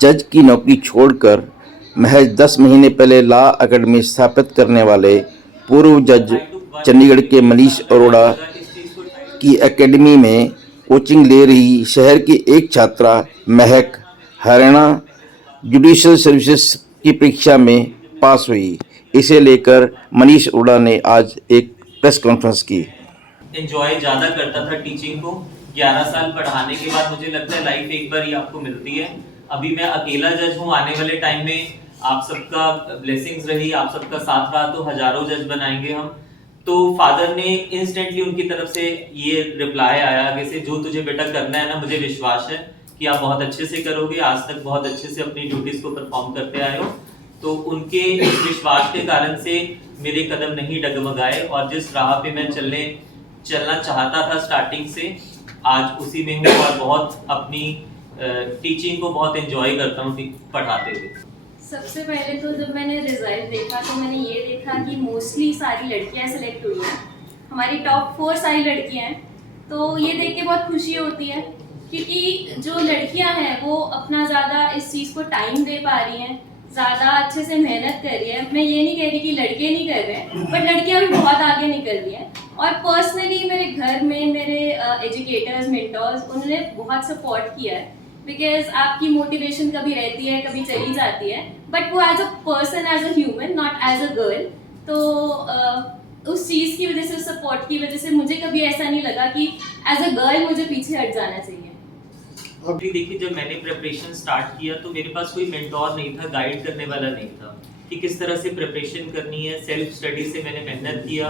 जज की नौकरी छोड़कर महज 10 महीने पहले लॉ एकेडमी स्थापित करने वाले पूर्व जज चंडीगढ़ के मनीष अरोड़ा की एकेडमी में कोचिंग ले रही शहर की एक छात्रा महक हरियाणा जुडिशल सर्विसेज की परीक्षा में पास हुई। इसे लेकर मनीष अरोड़ा ने आज एक प्रेस कॉन्फ्रेंस की। एंजॉय ज़्यादा करता था टीचिंग को। 11 साल पढ़ाने के बाद मुझे लगता है लाइफ एक बार ही आपको मिलती है। अभी मैं अकेला जज हूँ। आने वाले टाइम में आप सबका ब्लेसिंग्स रही, आप सबका साथ रहा तो हजारों जज बनाएंगे हम। तो फादर ने इंस्टेंटली उनकी तरफ से ये रिप्लाई आया आगे से, जो तुझे बेटा करना है ना, मुझे विश्वास है कि आप बहुत अच्छे से करोगे। आज तक बहुत अच्छे से अपनी ड्यूटीज को परफॉर्म करते आए हो। तो उनके इस विश्वास के कारण से मेरे कदम नहीं डगमगाए और जिस राह पे मैं चलना चाहता था स्टार्टिंग से, आज उसी में हूँ और बहुत अपनी टीचिंग को बहुत एंजॉय करता हूँ पढ़ाते हुए। सबसे पहले तो जब मैंने रिजल्ट देखा तो मैंने ये देखा कि मोस्टली सारी लड़कियां सेलेक्ट हुई हैं। हमारी टॉप 4 सारी लड़कियां हैं। तो ये देख के बहुत खुशी होती है क्योंकि जो लड़कियां हैं वो अपना ज़्यादा इस चीज़ को टाइम दे पा रही हैं, ज़्यादा अच्छे से मेहनत कर रही है। मैं ये नहीं कह रही कि लड़के नहीं कर रहे हैं, बट लड़कियां भी बहुत आगे निकल रही हैं। और पर्सनली मेरे घर में मेरे एजुकेटर्स, मेंटर्स, उन्होंने बहुत सपोर्ट किया है। बिकॉज आपकी मोटिवेशन कभी रहती है, कभी चली जाती है, बट वो as a person, as a human, not as a girl. तो उस चीज़ की वजह से, उस सपोर्ट की वजह से मुझे कभी ऐसा नहीं लगा कि एज अ गर्ल मुझे पीछे हट जाना चाहिए। अभी देखिए, जब मैंने प्रिपरेशन स्टार्ट किया तो मेरे पास कोई मेंटोर नहीं था, गाइड करने वाला नहीं था कि किस तरह से प्रिपरेशन करनी है। सेल्फ स्टडी से मैंने मेहनत किया।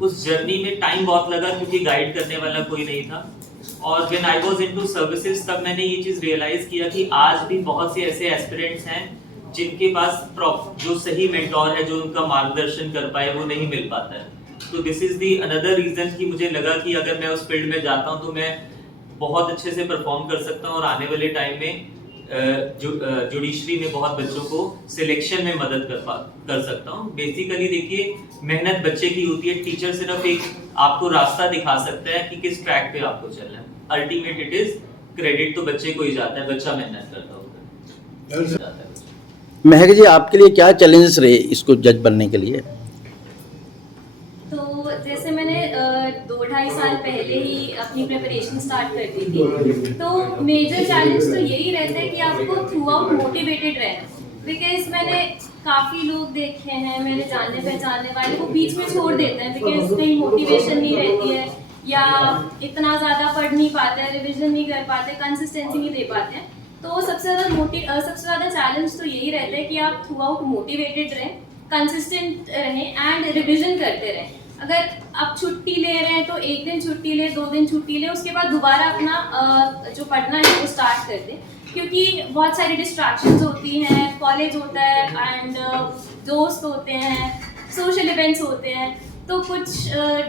उस जर्नी में टाइम बहुत लगा क्योंकि गाइड करने वाला कोई नहीं था। और when I was into services, तब मैंने ये चीज़ रियलाइज किया कि आज भी बहुत से ऐसे एस्पिरेंट्स हैं जिनके पास जो सही मेंटोर है, जो उनका मार्गदर्शन कर पाए, वो नहीं मिल पाता है। तो this is the another reason कि मुझे लगा कि अगर मैं उस फील्ड में जाता हूँ तो मैं बहुत अच्छे से परफॉर्म कर सकता हूँ और आने वाले टाइम में जुडिशरी में बहुत बच्चों को सिलेक्शन में मदद कर सकता हूँ। बेसिकली देखिए, मेहनत बच्चे की होती है। टीचर सिर्फ एक आपको रास्ता दिखा सकता है कि किस ट्रैक पे आपको चलना है। अल्टीमेट इट इज क्रेडिट तो बच्चे को ही जाता है, बच्चा मेहनत करता होता है। महक जी, आपके लिए क्या चैलेंजेस रहे इसको जज बनने के लिए? तो जैसे मैंने 2-2.5 साल पहले ही अपनी प्रिपरेशन स्टार्ट कर दी थी, तो मेजर चैलेंज तो यही रहता है कि आपको थ्रू आउट मोटिवेटेड रहना। बिकॉज मैंने काफ़ी लोग देखे हैं, मेरे जानने पहचानने वाले, वो बीच में छोड़ देते हैं बिकॉज कहीं मोटिवेशन नहीं रहती है या इतना ज़्यादा पढ़ नहीं पाते हैं, रिविजन नहीं कर पाते, कंसिस्टेंसी नहीं दे पाते हैं। तो सबसे ज़्यादा चैलेंज तो यही रहता है कि आप थ्रू आउट मोटिवेटेड रहें, कंसिस्टेंट रहें एंड रिविजन करते रहें। अगर आप छुट्टी ले रहे हैं तो 1 दिन छुट्टी ले, 2 दिन छुट्टी ले, उसके बाद दोबारा अपना जो पढ़ना है वो स्टार्ट कर दें। क्योंकि बहुत सारी डिस्ट्रैक्शंस होती हैं, कॉलेज होता है एंड दोस्त होते हैं, सोशल इवेंट्स होते हैं, तो कुछ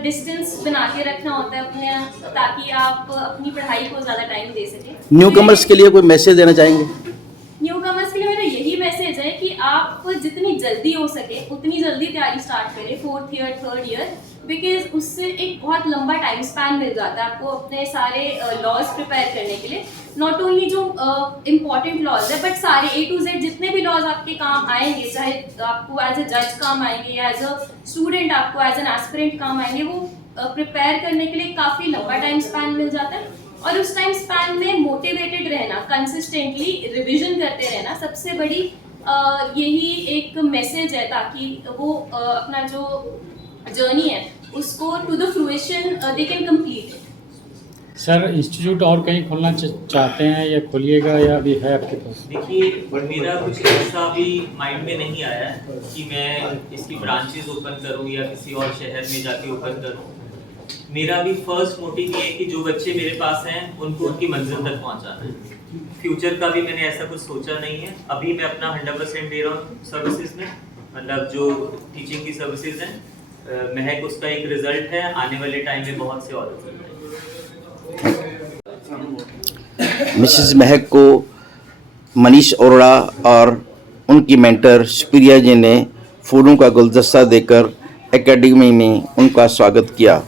डिस्टेंस बना के रखना होता है अपने, ताकि आप अपनी पढ़ाई को ज़्यादा टाइम दे सकें। न्यू कमर्स के लिए कोई मैसेज देना चाहेंगे? न्यू कमर्स के लिए मेरा यही मैसेज है कि आप जितनी जल्दी हो सके उतनी जल्दी तैयारी स्टार्ट करें, 4th year, 3rd year, because उससे एक बहुत लंबा टाइम स्पैन मिल जाता है आपको अपने सारे लॉज प्रिपेयर करने के लिए। नॉट ओनली जो इम्पॉर्टेंट लॉज है, बट सारे A to Z जितने भी लॉज आपके काम आएंगे, चाहे आपको एज अ जज काम आएंगे या एज अ स्टूडेंट आपको एज एन एस्पिरेंट काम आएंगे, वो प्रिपेयर करने के लिए काफ़ी लंबा टाइम स्पैन मिल जाता है। और उस टाइम स्पैन में मोटिवेटेड रहना, कंसिस्टेंटली रिविजन करते रहना, सबसे बड़ी यही एक मैसेज है, ताकि वो अपना जो जर्नी है उसको to the fruition they can complete. Sir, institute और कहीं खोलना चाहते हैं या खोलिएगा या अभी है आपके पास? देखिए, मेरा कुछ ऐसा भी माइंड में नहीं आया है कि मैं इसकी ब्रांचेस ओपन करूं या किसी और शहर में जाके ओपन करूं। मेरा भी फर्स्ट मोटिव ये है कि जो बच्चे मेरे पास हैं उनको उनकी मंजिल तक पहुंचाना है। फ्यूचर का भी मैंने ऐसा कुछ सोचा नहीं है। अभी मैं अपना 100% दे रहा हूँ सर्विसेज में, मतलब जो टीचिंग की सर्विसेज हैं। महक उसका एक रिजल्ट है। आने वाले टाइम में बहुत से और रिजल्ट हैं। मिसेस महक को मनीष अरोड़ा और उनकी मेंटर सुप्रिया जी ने फूलों का गुलदस्ता देकर एकेडमी में उनका स्वागत किया।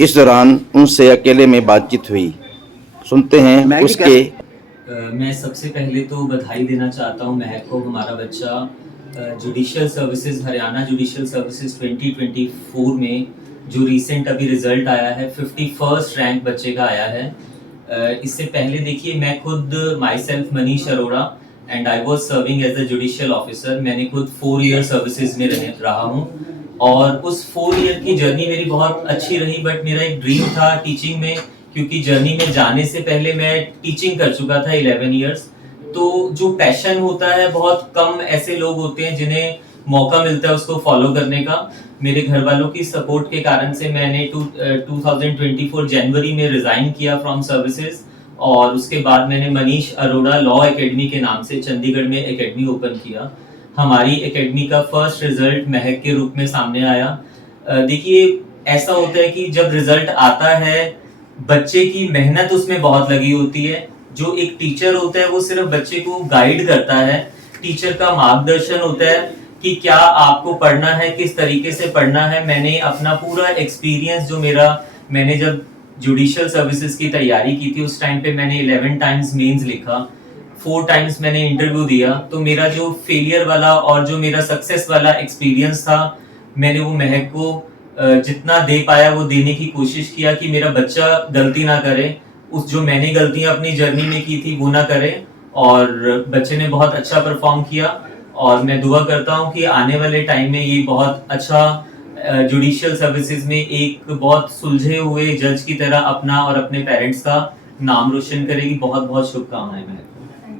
इस दौरान उनसे अकेले में बातचीत हुई। सुनते हैं उसके मैं सबसे पहले तो बधाई देना चाहता हूँ महक को। हमारा बच्चा judicial services, Haryana judicial services 2024 में जो रीसेंट अभी रिजल्ट आया है, 51st रैंक बच्चे का आया है। इससे पहले देखिए, मैं खुद myself Manish Arora and I was serving as a judicial officer. मैंने खुद 4 ईयर सर्विसेज में रहा हूँ और उस 4 ईयर की जर्नी मेरी बहुत अच्छी रही। बट मेरा एक ड्रीम था टीचिंग में, क्योंकि जर्नी में जाने से पहले मैं टीचिंग कर चुका था 11 ईयर्स। तो जो पैशन होता है, बहुत कम ऐसे लोग होते हैं जिन्हें मौका मिलता है उसको फॉलो करने का। मेरे घर वालों की सपोर्ट के कारण से मैंने 2024 जनवरी में रिजाइन किया फ्रॉम सर्विसेज और उसके बाद मैंने मनीष अरोड़ा लॉ एकेडमी के नाम से चंडीगढ़ में एकेडमी ओपन किया। हमारी एकेडमी का फर्स्ट रिजल्ट महक के रूप में सामने आया। देखिए, ऐसा होता है कि जब रिजल्ट आता है, बच्चे की मेहनत उसमें बहुत लगी होती है। जो एक टीचर होता है वो सिर्फ बच्चे को गाइड करता है, टीचर का मार्गदर्शन होता है कि क्या आपको पढ़ना है, किस तरीके से पढ़ना है। मैंने अपना पूरा एक्सपीरियंस जो मैंने जब जुडिशियल सर्विसेज की तैयारी की थी, उस टाइम पे मैंने 11 टाइम्स मेंस लिखा, 4 टाइम्स मैंने इंटरव्यू दिया। तो मेरा जो फेलियर वाला और जो मेरा सक्सेस वाला एक्सपीरियंस था, मैंने वो महक को जितना दे पाया वो देने की कोशिश किया कि मेरा बच्चा गलती ना करे, उस जो मैंने गलतियां अपनी जर्नी में की थी वो ना करे। और बच्चे ने बहुत अच्छा परफॉर्म किया और मैं दुआ करता हूं कि आने वाले टाइम में ये बहुत अच्छा जुडिशियल सर्विसेज में एक बहुत सुलझे हुए जज की तरह अपना और अपने पेरेंट्स का नाम रोशन करेगी। बहुत बहुत शुभकामनाएं महक।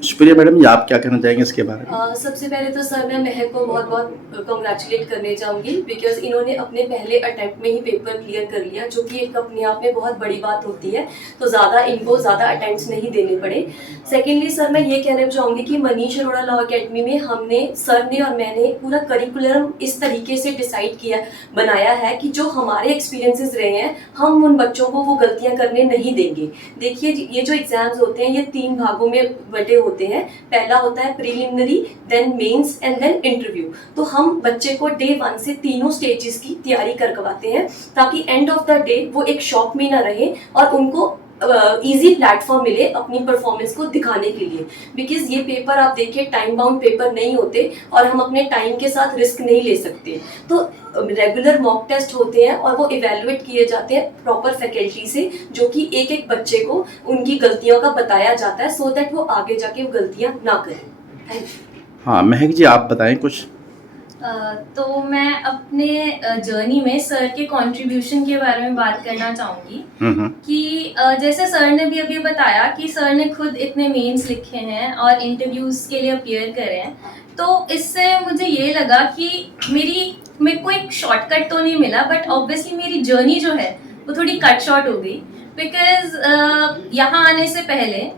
शुक्रिया मैडम, ये आप क्या कहना चाहेंगे इसके बारे में? सबसे पहले तो सर, मैं महक को बहुत बहुत कॉन्ग्रेचुलेट करने चाहूँगी बिकॉज इन्होंने अपने पहले अटेम्प्ट में ही पेपर क्लियर कर लिया, जो कि एक अपने आप में बहुत बड़ी बात होती है। तो इनको ज़्यादा अटेम्प्ट्स नहीं देने पड़े। सेकेंडली सर, मैं ये कहना चाहूँगी कि मनीष अरोड़ा लॉ अकेडमी में सर ने और मैंने पूरा करिकुलम इस तरीके से डिसाइड बनाया है कि जो हमारे एक्सपीरियंसेस रहे हैं, हम उन बच्चों को वो गलतियाँ करने नहीं देंगे। देखिए, ये जो एग्जाम्स होते हैं ये 3 भागों में बटे होते हैं। पहला होता है preliminary, then mains and then interview. तो हम बच्चे को डे 1 से तीनों स्टेजेस की तैयारी करवाते हैं ताकि एंड ऑफ द डे वो एक शॉक में ना रहे और उनको इजी प्लेटफॉर्म मिले अपनी परफॉर्मेंस को दिखाने के लिए। बिकॉज ये पेपर आप देखिए टाइम बाउंड पेपर नहीं होते और हम अपने टाइम के साथ रिस्क नहीं ले सकते। तो रेगुलर मॉक टेस्ट होते हैं और वो इवेलुएट किए जाते हैं प्रॉपर फैकल्टी से, जो कि एक एक बच्चे को उनकी गलतियों का बताया जाता है सो दैट वो आगे जाके वो गलतियाँ ना करें। Thank you. हाँ महक जी, आप बताएं कुछ। तो मैं अपने जर्नी में सर के कंट्रीब्यूशन के बारे में बात करना चाहूँगी कि जैसे सर ने भी अभी बताया कि सर ने खुद इतने मेंस लिखे हैं और इंटरव्यूज़ के लिए अपीयर करे हैं। तो इससे मुझे ये लगा कि मेरे को एक शॉर्टकट तो नहीं मिला, बट ऑब्वियसली मेरी जर्नी जो है वो थोड़ी कट शॉर्ट हो गई। बिकॉज यहाँ आने से पहले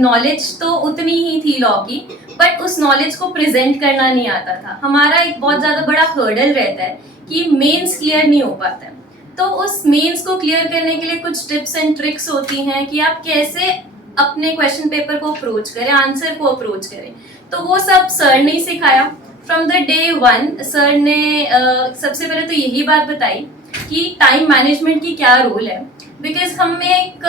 नॉलेज तो उतनी ही थी लॉ की, बट उस नॉलेज को प्रेजेंट करना नहीं आता था। हमारा एक बहुत ज़्यादा बड़ा हर्डल रहता है कि मेंस क्लियर नहीं हो पाता है। तो उस मेंस को क्लियर करने के लिए कुछ टिप्स एंड ट्रिक्स होती हैं कि आप कैसे अपने क्वेश्चन पेपर को अप्रोच करें, आंसर को अप्रोच करें। तो वो सब सर ने ही सिखाया फ्रॉम द डे 1। सर ने सबसे पहले तो यही बात बताई कि टाइम मैनेजमेंट की क्या रोल है। बिकॉज हमें एक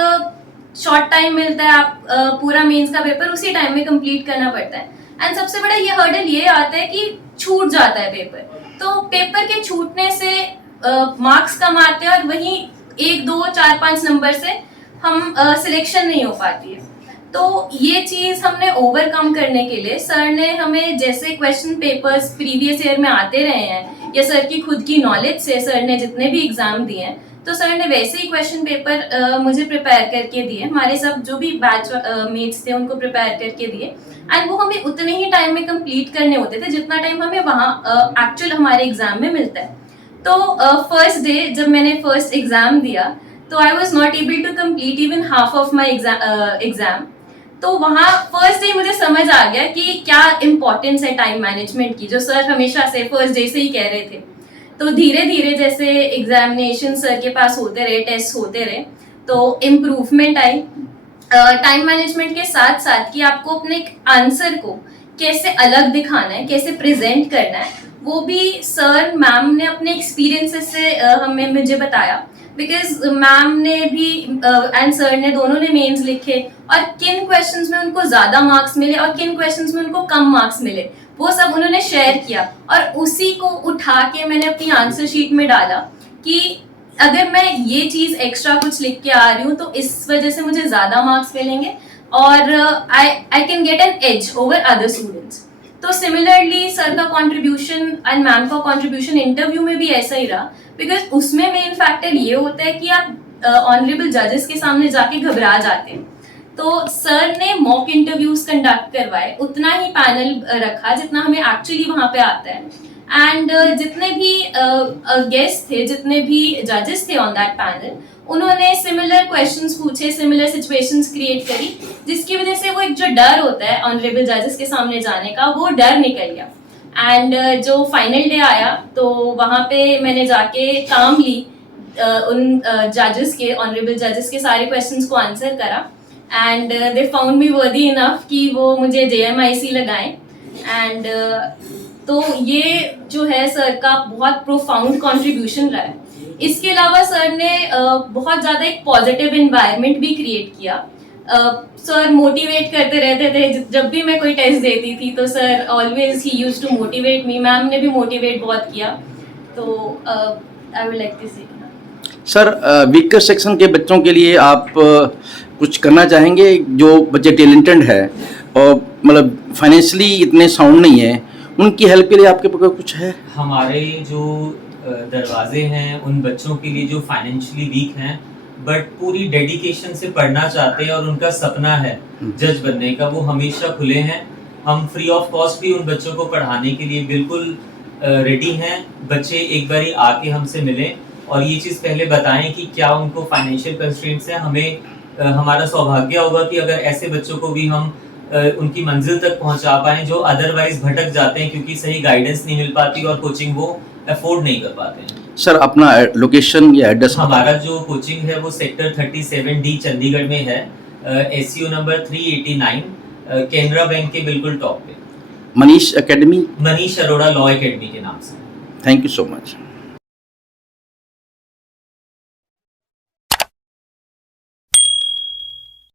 शॉर्ट टाइम मिलता है, आप पूरा मेंस का पेपर उसी टाइम में कंप्लीट करना पड़ता है। एंड सबसे बड़ा ये हर्डल ये आता है कि छूट जाता है पेपर। तो पेपर के छूटने से मार्क्स कम आते हैं और वहीं 1, 2, 4, 5 नंबर से हम सिलेक्शन नहीं हो पाती है। तो ये चीज़ हमने ओवरकम करने के लिए सर ने हमें जैसे क्वेश्चन पेपर्स प्रीवियस ईयर में आते रहे हैं या सर की खुद की नॉलेज से सर ने जितने भी एग्ज़ाम दिए हैं, तो सर ने वैसे ही क्वेश्चन पेपर मुझे प्रिपेयर करके दिए। हमारे सब जो भी बैच मेट्स थे उनको प्रिपेयर करके दिए एंड वो हमें उतने ही टाइम में कंप्लीट करने होते थे जितना टाइम हमें वहाँ एक्चुअल हमारे एग्ज़ाम में मिलता है। तो फर्स्ट डे जब मैंने फर्स्ट एग्ज़ाम दिया तो I was not able to complete even half of my exam. तो वहाँ फर्स्ट डे मुझे समझ आ गया कि क्या इम्पोर्टेंस है टाइम मैनेजमेंट की, जो सर हमेशा से फर्स्ट डे से ही कह रहे थे। तो धीरे धीरे जैसे एग्जामिनेशन सर के पास होते रहे, टेस्ट होते रहे, तो इम्प्रूवमेंट आई टाइम मैनेजमेंट के साथ साथ कि आपको अपने आंसर को कैसे अलग दिखाना है, कैसे प्रेजेंट करना है, वो भी सर मैम ने अपने एक्सपीरियंसेस से मुझे बताया। बिकॉज मैम ने भी एंड सर ने दोनों ने मेंस लिखे और किन क्वेश्चंस में उनको ज़्यादा मार्क्स मिले और किन क्वेश्चंस में उनको कम मार्क्स मिले वो सब उन्होंने शेयर किया और उसी को उठा के मैंने अपनी आंसर शीट में डाला कि अगर मैं ये चीज़ एक्स्ट्रा कुछ लिख के आ रही हूँ तो इस वजह से मुझे ज़्यादा मार्क्स मिलेंगे और I can get an edge over other students. तो सिमिलरली सर का कंट्रीब्यूशन एंड मैम का कंट्रीब्यूशन इंटरव्यू में भी ऐसा ही रहा बिकॉज उसमें मेन फैक्टर ये होता है कि आप ऑनरेबल जजेस के सामने जाके घबरा जाते हैं। तो सर ने मॉक इंटरव्यूज कंडक्ट करवाए, उतना ही पैनल रखा जितना हमें एक्चुअली वहाँ पे आता है एंड जितने भी गेस्ट थे, जितने भी जजेस थे ऑन दैट पैनल, उन्होंने सिमिलर क्वेश्चंस पूछे, सिमिलर सिचुएशंस क्रिएट करी जिसकी वजह से वो एक जो डर होता है ऑनरेबल जजेस के सामने जाने का वो डर निकल गया। एंड जो फाइनल डे आया तो वहाँ पे मैंने जाके कामली उन जजेस के, ऑनरेबल जजेस के सारे क्वेश्चंस को आंसर करा and they found me worthy enough कि वो मुझे JMIC लगाएं। एंड तो ये जो है सर का बहुत प्रोफाउंड कंट्रीब्यूशन रहा है। इसके अलावा सर ने बहुत ज़्यादा एक पॉजिटिव एनवायरनमेंट भी क्रिएट किया। सर मोटिवेट करते रहते थे, जब भी मैं कोई टेस्ट देती थी तो सर ऑलवेज ही used to motivate me. Ma'am ने भी मोटिवेट बहुत किया। तो I would like to say sir, weaker section के बच्चों के लिए आप कुछ करना चाहेंगे? जो बच्चे टैलेंटेड है और मतलब फाइनेंशियली इतने साउंड नहीं है, उनकी हेल्प के लिए आपके पास कुछ है? हमारे जो दरवाजे हैं उन बच्चों के लिए जो फाइनेंशियली वीक हैं बट पूरी डेडिकेशन से पढ़ना चाहते हैं और उनका सपना है जज बनने का, वो हमेशा खुले हैं। हम फ्री ऑफ कॉस्ट भी उन बच्चों को पढ़ाने के लिए बिल्कुल रेडी हैं। बच्चे एक बारी आके हमसे मिलें और ये चीज़ पहले बताएं कि क्या उनको फाइनेंशियल कंस्ट्रेंट्स हैं। हमें हमारा सौभाग्य होगा कि अगर ऐसे बच्चों को भी हम उनकी मंजिल तक पहुंचा पाएं जो अदरवाइज भटक जाते हैं क्योंकि सही गाइडेंस नहीं मिल पाती और कोचिंग वो अफोर्ड नहीं कर पाते हैं। सर, अपना लोकेशन या एड्रेस? हमारा जो कोचिंग है वो सेक्टर 37D चंडीगढ़ में है, SU नंबर 389, केनरा बैंक के बिल्कुल टॉप पे। Manish academy? Manish Arora law academy के नाम से। Thank you so much.